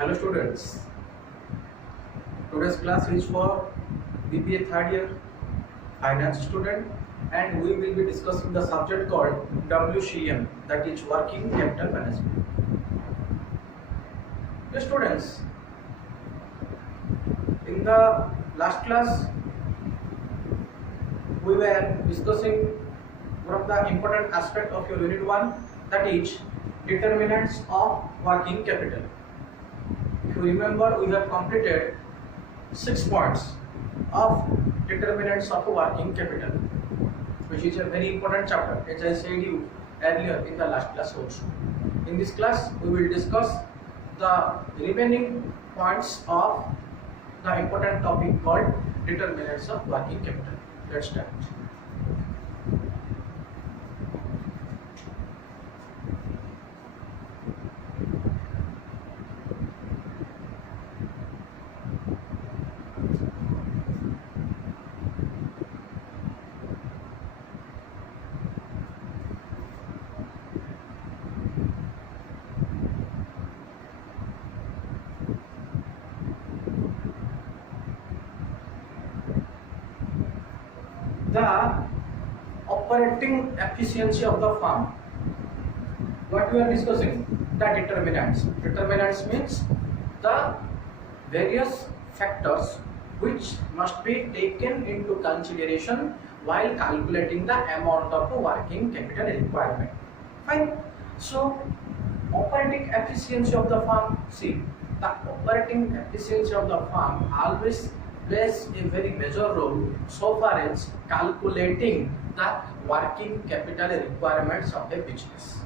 Hello students, today's class is for BBA third year finance student and we will be discussing the subject called WCM, that is Working Capital Management. Dear students, in the last class we were discussing one of the important aspect of your unit 1, that is determinants of working capital. If you remember, we have completed 6 points of determinants of working capital, which is a very important chapter, as I said you earlier in the last class also. In this class, we will discuss the remaining points of the important topic called determinants of working capital. Let's start. The operating efficiency of the firm. What we are discussing? The determinants. Determinants means the various factors which must be taken into consideration while calculating the amount of working capital requirement. Fine. So, operating efficiency of the firm. See, the operating efficiency of the firm always plays a very major role so far as calculating the working capital requirements of a business.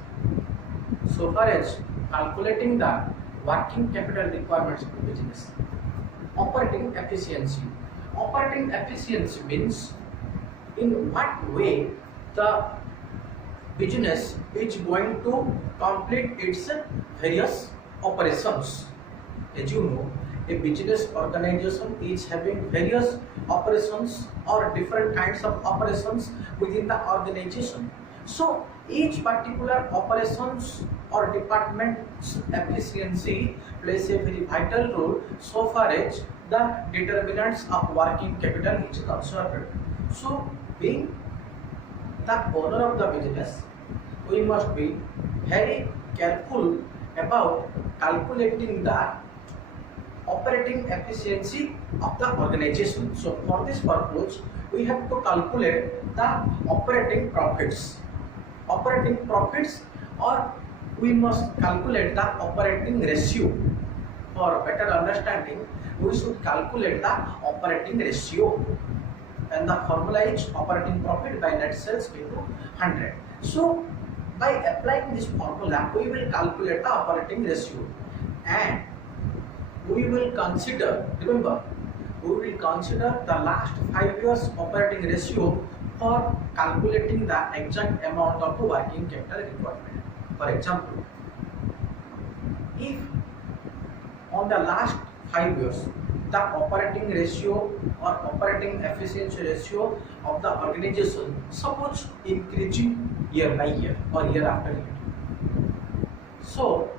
So far as calculating the working capital requirements of a business. Operating efficiency. Operating efficiency means in what way the business is going to complete its various operations. As you know, a business organization is having various operations or different kinds of operations within the organization. So each particular operations or department's efficiency plays a very vital role so far as the determinants of working capital is concerned. So being the owner of the business, we must be very careful about calculating the operating efficiency of the organization. So for this purpose, we have to calculate the operating profits. Operating profits, or we must calculate the operating ratio. For better understanding, we should calculate the operating ratio. And the formula is operating profit by net sales into 100. So by applying this formula, we will calculate the operating ratio. And we will consider, remember, we will consider the last 5 years operating ratio for calculating the exact amount of working capital requirement. For example, if on the last 5 years the operating ratio or operating efficiency ratio of the organization suppose increasing year by year or year after year, so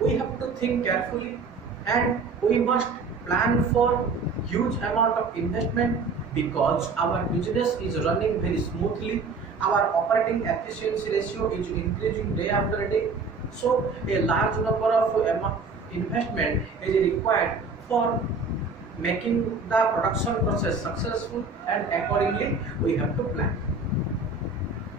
we have to think carefully and we must plan for huge amount of investment because our business is running very smoothly. Our operating efficiency ratio is increasing day after day. So a large number of investment is required for making the production process successful, and accordingly we have to plan.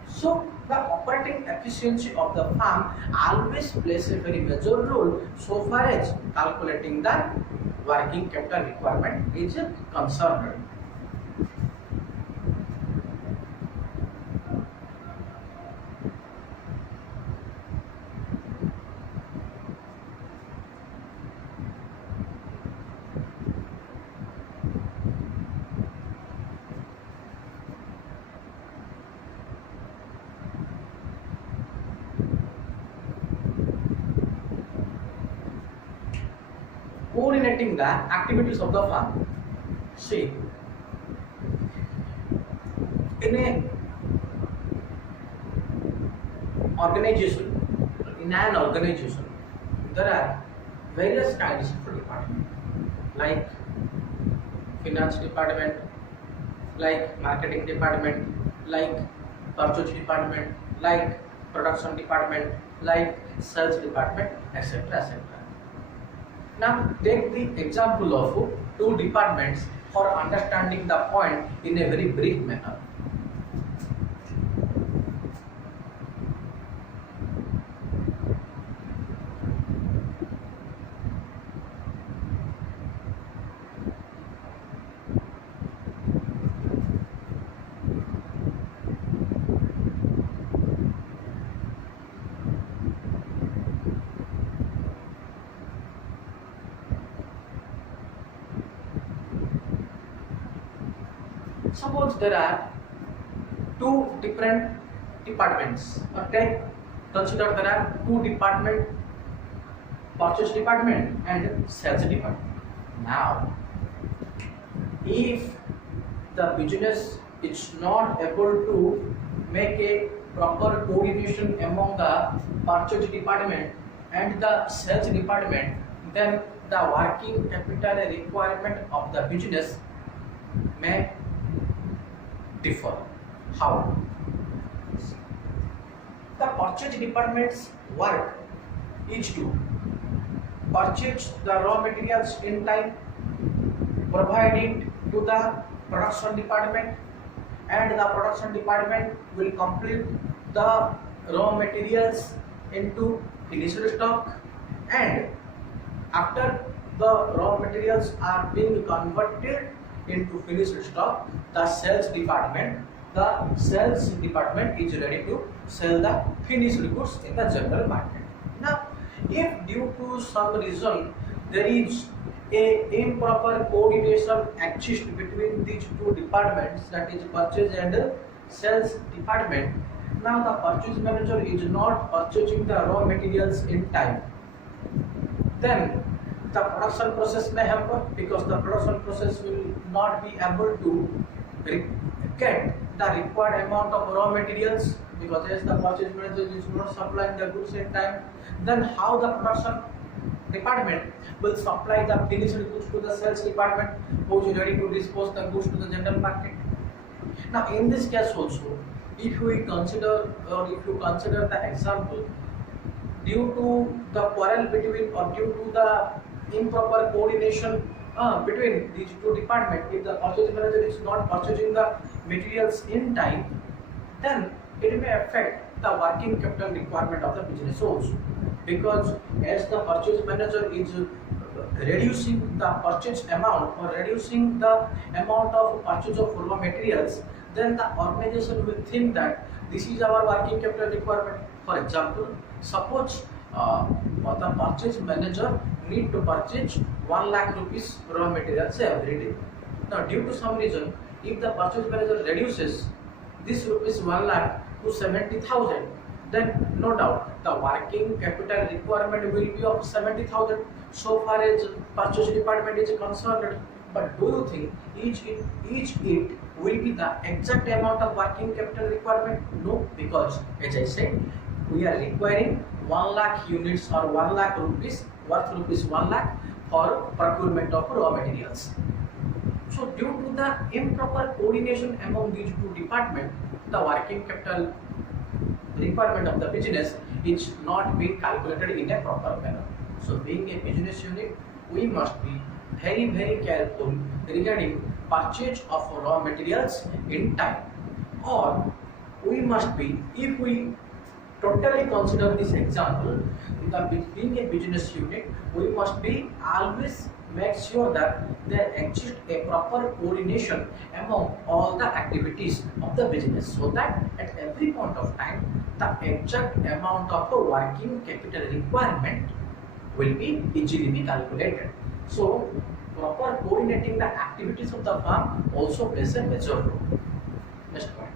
So the operating efficiency of the firm always plays a very major role so far as calculating the working capital requirement is concerned. Coordinating the activities of the firm. See, in a organization, there are various kinds of department, like finance department, like marketing department, like purchase department, like production department, like sales department, etc. etc. Now take the example of two departments for understanding the point in a very brief manner. Suppose there are two different departments. Consider there are two departments, purchase department and sales department. Now, if the business is not able to make a proper coordination among the purchase department and the sales department, then the working capital requirement of the business may differ. How? The purchase department's work is to purchase the raw materials in time, provide it to the production department, and the production department will complete the raw materials into finished stock, and after the raw materials are being converted into finished stock, the sales department is ready to sell the finished goods in the general market. Now, if due to some reason there is a improper coordination exists between these two departments, that is purchase and sales department, now the purchase manager is not purchasing the raw materials in time, then the production process may hamper, because the production process will not be able to get the required amount of raw materials, because as the purchase manager is not supplying the goods in time, then how the production department will supply the finished goods to the sales department, who is ready to dispose the goods to the general market. Now in this case also, if you consider the example, due to the quarrel between or due to the improper coordination between these two departments, if the purchase manager is not purchasing the materials in time, then it may affect the working capital requirement of the business also, because as the purchase manager is reducing the purchase amount or reducing the amount of purchase of raw materials, then the organization will think that this is our working capital requirement. For example, suppose the purchase manager need to purchase 1 lakh rupees raw materials every day. Now due to some reason, if the purchase manager reduces this rupees 1 lakh to 70,000, then no doubt the working capital requirement will be of 70,000 so far as purchase department is concerned. But do you think each it will be the exact amount of working capital requirement? No, because as I said, we are requiring 1 lakh units or 1 lakh rupees worth rupees 1 lakh for procurement of raw materials. So due to the improper coordination among these two departments, the working capital requirement of the business is not being calculated in a proper manner. So being a business unit, we must be very careful regarding purchase of raw materials in time, or we must be, if we totally consider this example, being a business unit, we must be always make sure that there exists a proper coordination among all the activities of the business, so that at every point of time the exact amount of the working capital requirement will be easily be calculated. So proper coordinating the activities of the firm also plays a major role. Next point.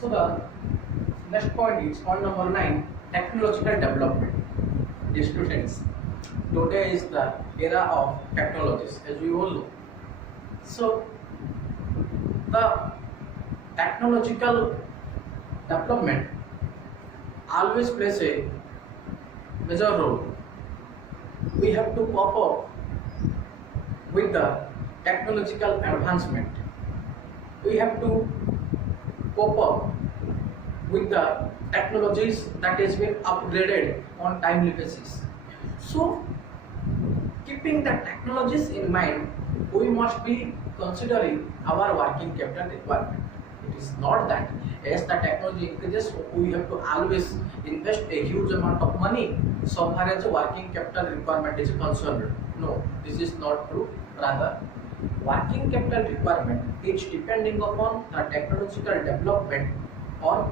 So the next point is point number 9, technological development. Dear students, today is the era of technologies, as we all know. So the technological development always plays a major role. We have to cope up with the technological advancement. We have to cope up with the technologies that has been upgraded on timely basis. So, keeping the technologies in mind, we must be considering our working capital requirement. It is not that as the technology increases, we have to always invest a huge amount of money so far as the working capital requirement is concerned. No, this is not true. Rather, working capital requirement is depending upon the technological development or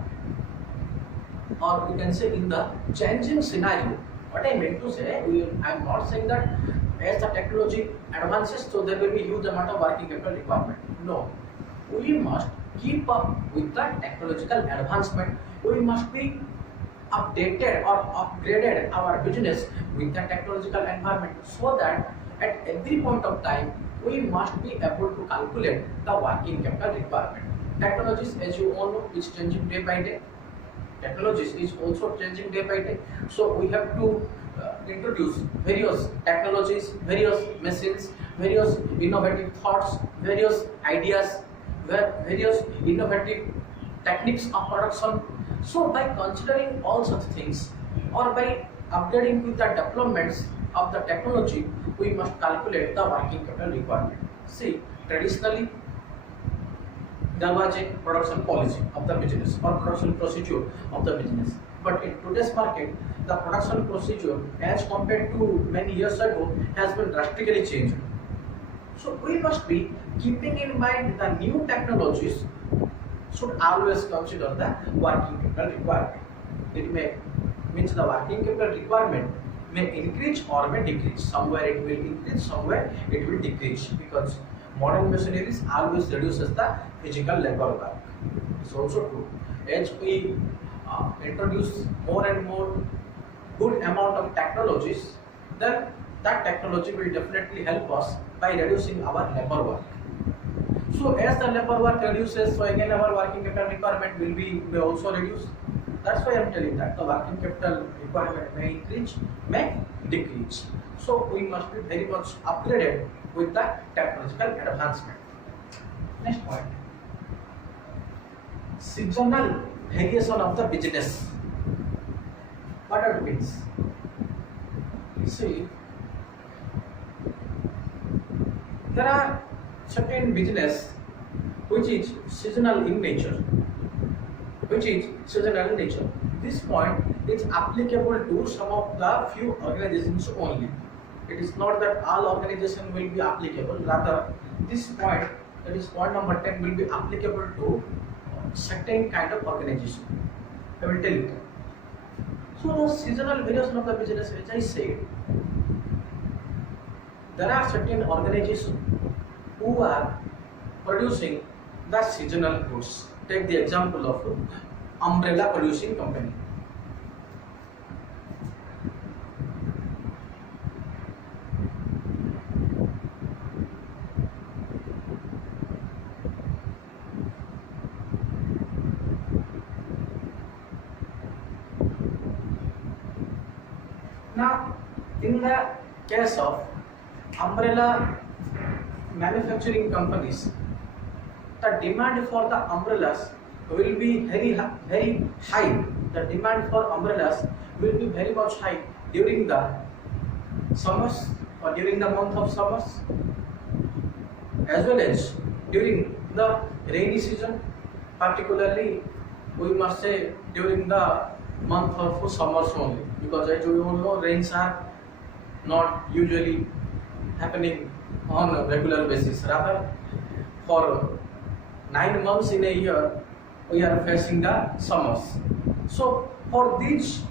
we can say in the changing scenario. What I meant to say, I am not saying that as the technology advances, so there will be huge amount of working capital requirement. No, we must keep up with the technological advancement. We must be updated or upgraded our business with the technological environment, so that at every point of time we must be able to calculate the working capital requirement. Technologies, as you all know, is changing day by day. Technologies is also changing day by day. So we have to introduce various technologies, various machines, various innovative thoughts, various ideas, various innovative techniques of production. So by considering all such things or by upgrading with the developments of the technology, we must calculate the working capital requirement. See, traditionally there was a production policy of the business or production procedure of the business. But in today's market, the production procedure as compared to many years ago has been drastically changed. So we must be keeping in mind the new technologies should always consider the working capital requirement. It may means the working capital requirement may increase or may decrease. Somewhere it will increase, somewhere it will decrease, because modern machineries always reduces the physical labor work. It's also true. As we introduce more and more good amount of technologies, then that technology will definitely help us by reducing our labor work. So as the labor work reduces, so again our working capital requirement may also reduce. That's why I am telling that the working capital requirement may increase, may decrease. So we must be very much upgraded with the technological advancement. Next point, seasonal variation of the business. What it means? See, there are certain business which is seasonal in nature. This point is applicable to some of the few organizations only. It is not that all organizations will be applicable. Rather, this point, that is point number 10, will be applicable to certain kind of organization. I will tell you that. So the seasonal variation of the business, which I said, there are certain organizations who are producing the seasonal goods. Take the example of umbrella producing company. Now, in the case of umbrella manufacturing companies, the demand for the umbrellas will be very high. The demand for umbrellas will be very much high during the summers or during the month of summers, as well as during the rainy season. Particularly, we must say during the month of summers only, because as you all know, rains are not usually happening on a regular basis. Rather, for 9 months in a year, we are facing the summers. So for these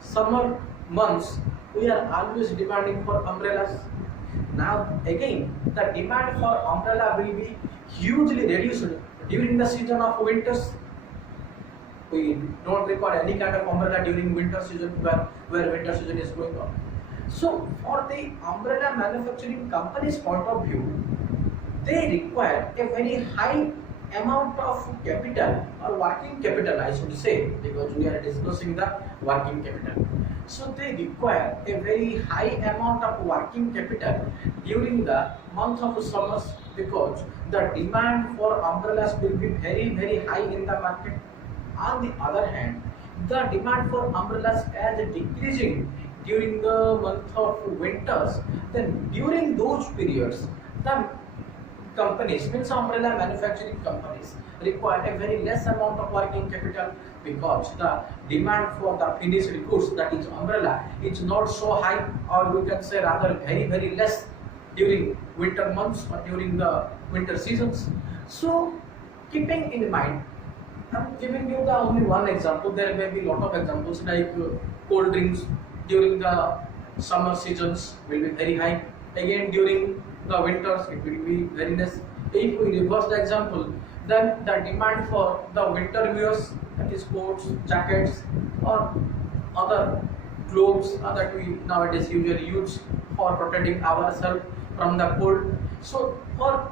summer months, we are always demanding for umbrellas. Now again, the demand for umbrella will be hugely reduced during the season of winters. We don't require any kind of umbrella during winter season where winter season is going on. So for the umbrella manufacturing company's point of view, they require a very high amount of capital or working capital, I should say, because we are discussing the working capital. So they require a very high amount of working capital during the month of summers, because the demand for umbrellas will be very high in the market. On the other hand, the demand for umbrellas is decreasing during the month of winters. Then during those periods, the companies, means umbrella manufacturing companies, require a very less amount of working capital, because the demand for the finished goods, that is umbrella, is not so high, or we can say rather very less during winter months or during the winter seasons. So keeping in mind, I'm giving you the only one example. There may be lot of examples, like cold drinks during the summer seasons will be very high. Again during the winters it will be very less. If we reverse the example, then the demand for the winter wears, that is coats, jackets, or other clothes that we nowadays usually use for protecting ourselves from the cold. So for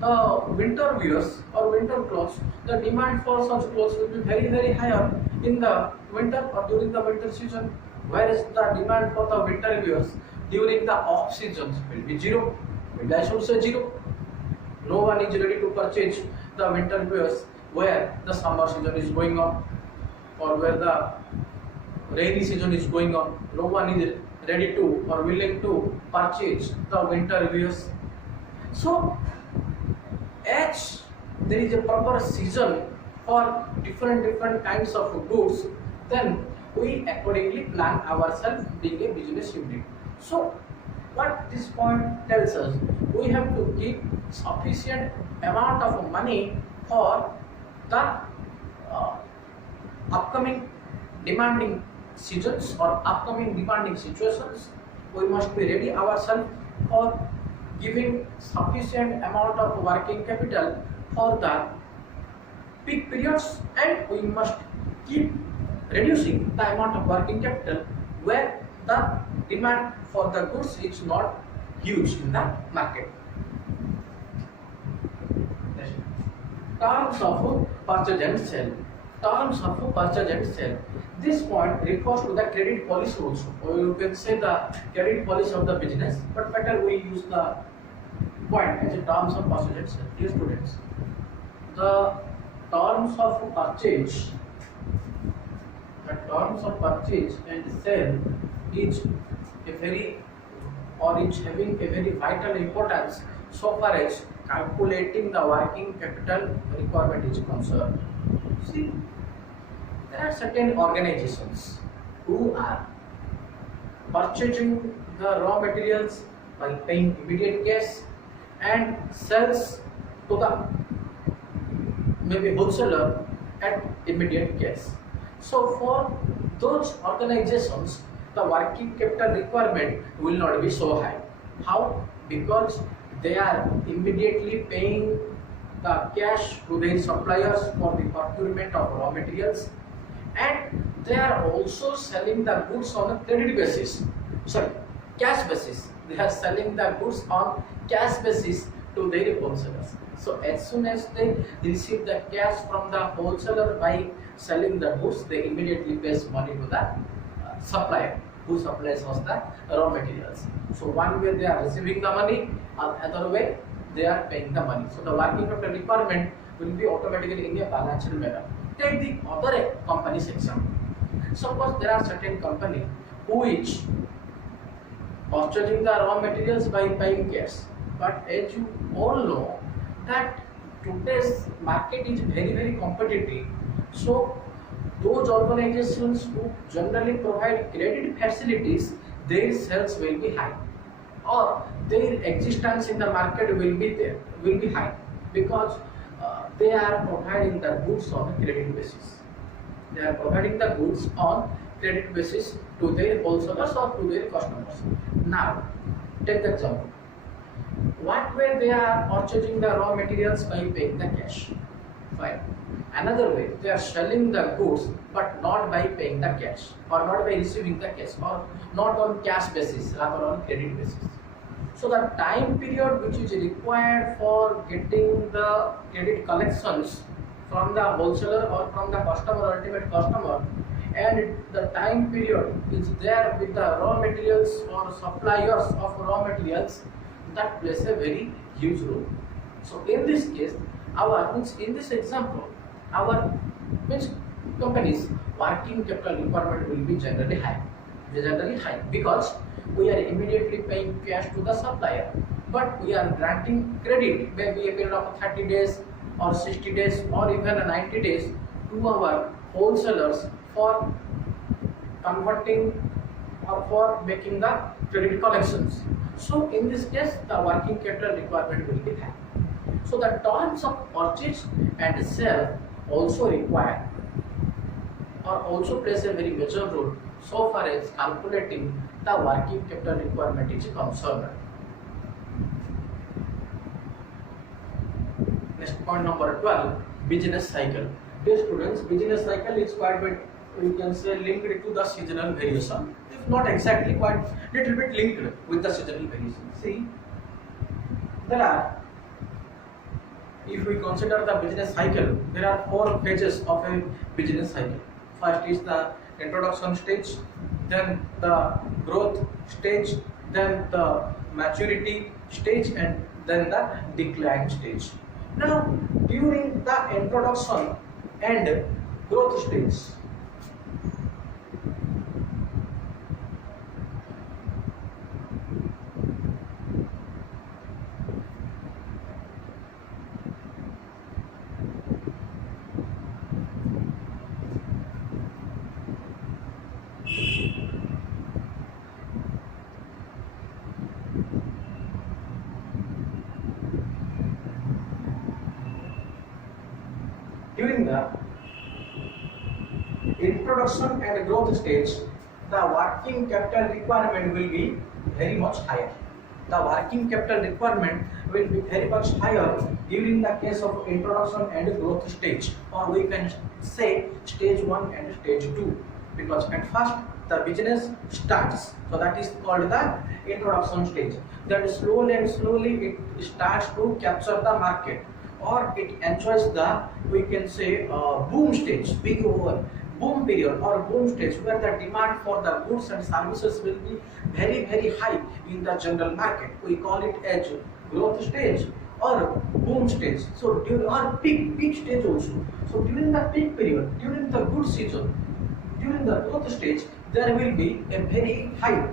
the winter wears or winter clothes, the demand for such clothes will be very higher in the winter or during the winter season, whereas the demand for the winter wears during the off seasons will be zero. I should say zero. No one is ready to purchase the winter wears where the summer season is going on or where the rainy season is going on. No one is ready to or willing to purchase the winter wears. So as there is a proper season for different kinds of goods, then we accordingly plan ourselves being a business unit. So what this point tells us, we have to keep sufficient amount of money for the upcoming demanding seasons or upcoming demanding situations. We must be ready ourselves for giving sufficient amount of working capital for the peak periods, and we must keep reducing the amount of working capital where the demand for the goods is not huge in the market. Terms of purchase and sale. Terms of purchase and sale. This point refers to the credit policy also, or you can say the credit policy of the business, but better we use the point as a terms of purchase and sale. Dear students, the terms of purchase and sale is a very, or is having a very vital importance so far as calculating the working capital requirement is concerned. See, there are certain organizations who are purchasing the raw materials by paying immediate cash and sells to the maybe wholesaler at immediate cash. So for those organizations, the working capital requirement will not be so high. How? Because they are immediately paying the cash to their suppliers for the procurement of raw materials, and they are also selling the goods on a credit basis. Sorry, cash basis. They are selling the goods on cash basis to their wholesalers. So as soon as they receive the cash from the wholesaler by selling the goods, they immediately pay money to the supplier who supplies us the raw materials. So one way they are receiving the money, other way they are paying the money. So the working capital requirement will be automatically in a balanced manner. Take the other company's example. Suppose there are certain company who is purchasing the raw materials by paying cash, but as you all know that today's market is very competitive. So those organizations who generally provide credit facilities, their sales will be high, or their existence in the market will be high, because they are providing the goods on a credit basis. They are providing the goods on credit basis to their wholesalers or to their customers. Now, take the example. What way they are purchasing the raw materials by paying the cash? Fine. Another way, they are selling the goods but not by paying the cash or not by receiving the cash or not on cash basis, rather on credit basis. So the time period which is required for getting the credit collections from the wholesaler or from the customer, ultimate customer, and the time period is there with the raw materials or suppliers of raw materials, that plays a very huge role. So in this case, in this example, our means companies working capital requirement will be generally high because we are immediately paying cash to the supplier, but we are granting credit maybe a period of 30 days or 60 days or even 90 days to our wholesalers for converting or for making the credit collections. So in this case, the working capital requirement will be high. So the terms of purchase and sale also require or also plays a very major role so far as calculating the working capital requirement is concerned. Next point number 12, business cycle. Dear students, business cycle is quite bit, we can say, linked to the seasonal variation. If not exactly, quite little bit linked with the seasonal variation. See, there are, if we consider the business cycle, there are 4 phases of a business cycle. First is the introduction stage, then the growth stage, then the maturity stage, and then the decline stage. Now, during the introduction and growth stage, during the introduction and growth stage, the working capital requirement will be very much higher. The working capital requirement will be very much higher during the case of introduction and growth stage, or we can say stage 1 and stage 2, because at first the business starts, so that is called the introduction stage. Then slowly and slowly it starts to capture the market, or it enjoys the, we can say, boom stage, boom period or boom stage, where the demand for the goods and services will be very high in the general market. We call it as growth stage or boom stage. So during or peak stage also. So during the peak period, during the good season, during the growth stage, there will be a very high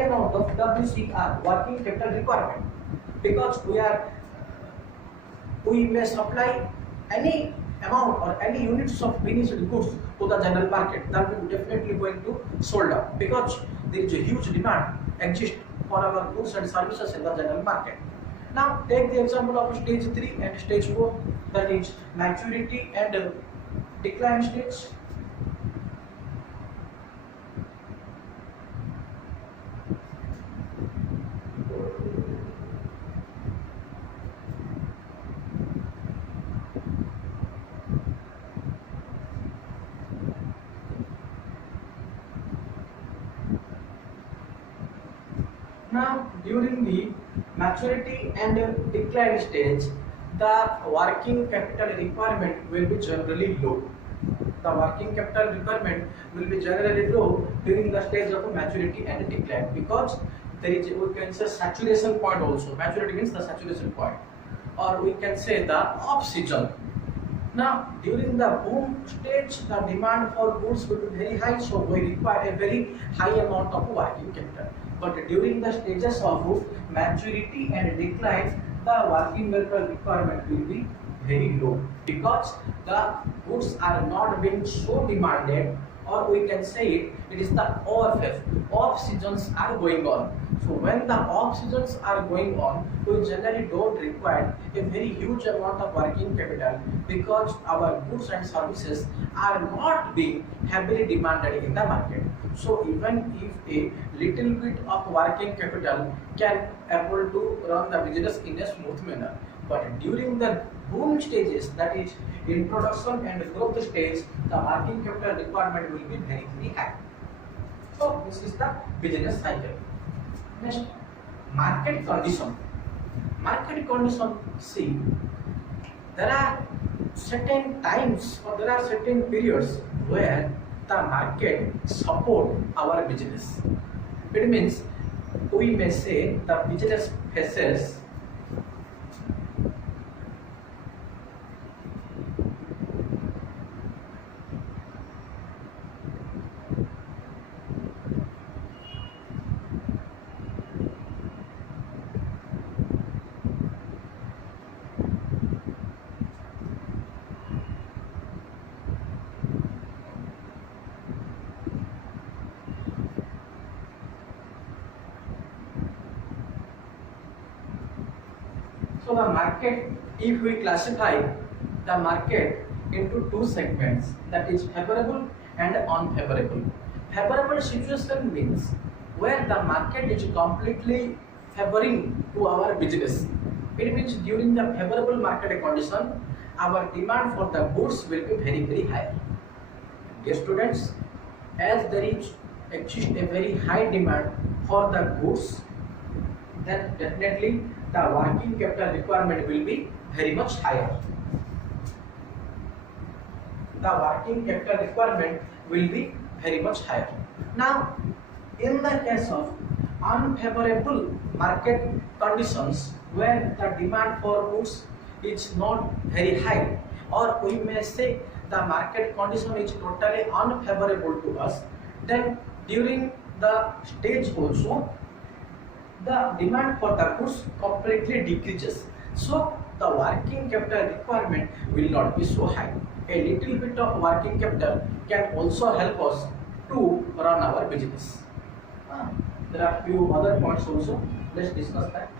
amount of WCR, working capital requirement, because we may supply any amount or any units of finished goods to the general market, that will definitely going to sold out, because there is a huge demand exists for our goods and services in the general market. Now take the example of stage 3 and stage 4, that is maturity and decline stage. Now, during the maturity and decline stage, the working capital requirement will be generally low. The working capital requirement will be generally low during the stage of maturity and decline, because there is, we can say, saturation point also. Maturity means the saturation point, or we can say the off season. Now, during the boom stage, the demand for goods will be very high, so we require a very high amount of working capital. But during the stages of maturity and decline, the working capital requirement will be very low, because the goods are not being so demanded, or we can say it is the OFF, off seasons are going on. So when the off seasons are going on, we generally don't require a very huge amount of working capital, because our goods and services are not being heavily demanded in the market. So even if a little bit of working capital can able to run the business in a smooth manner, but during the boom stages, that is introduction and growth stage, the working capital requirement will be very very high. So this is the business cycle. Next, market condition. Market condition, see, there are certain times or there are certain periods where the market support our business. It means we may say the business faces so the market, if we classify the market into two segments, that is favorable and unfavorable. Favorable situation means where the market is completely favoring to our business. It means during the favorable market condition, our demand for the goods will be very very high. Dear students, as there is exist a very high demand for the goods, then definitely the working capital requirement will be very much higher. The working capital requirement will be very much higher. Now, in the case of unfavorable market conditions where the demand for goods is not very high, or we may say the market condition is totally unfavorable to us, then during the stage also the demand for the goods completely decreases. So the working capital requirement will not be so high. A little bit of working capital can also help us to run our business. There are few other points also. Let's discuss that.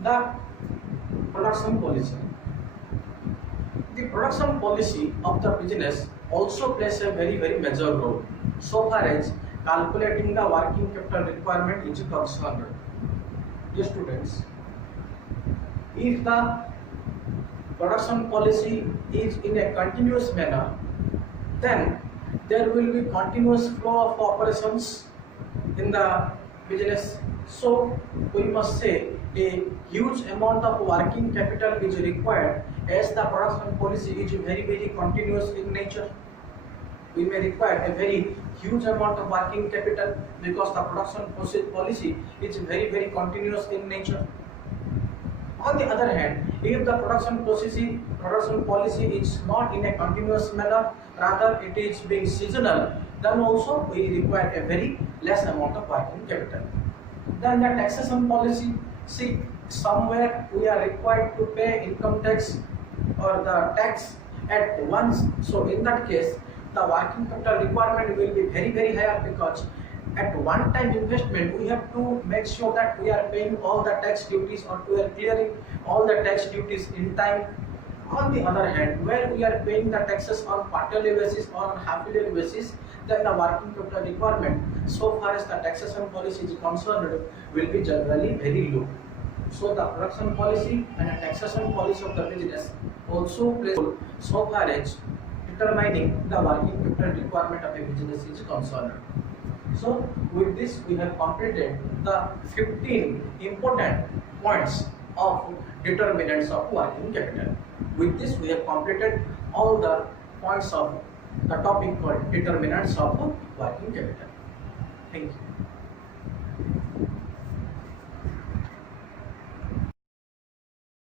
The production policy. The production policy of the business also plays a very very major role so far as calculating the working capital requirement is concerned. Dear students, if the production policy is in a continuous manner, then there will be continuous flow of operations in the business. So we must say a huge amount of working capital is required as the production policy is very very continuous in nature. We may require a very huge amount of working capital because the production policy is very very continuous in nature. On the other hand, if the production policy is not in a continuous manner, rather it is being seasonal, then also we require a very less amount of working capital. Then the taxation policy, see, somewhere we are required to pay income tax or the tax at once. So in that case, the working capital requirement will be very very higher because at one time investment we have to make sure that we are paying all the tax duties or we are clearing all the tax duties in time. On the other hand, where we are paying the taxes on quarterly basis or on half-yearly basis, then the working capital requirement, so far as the taxation policy is concerned, will be generally very low. So the production policy and the taxation policy of the business also plays a role so far as determining the working capital requirement of a business is concerned. So with this we have completed the 15 important points of determinants of working capital. With this we have completed all the points of the topic called determinants of working capital. Thank you.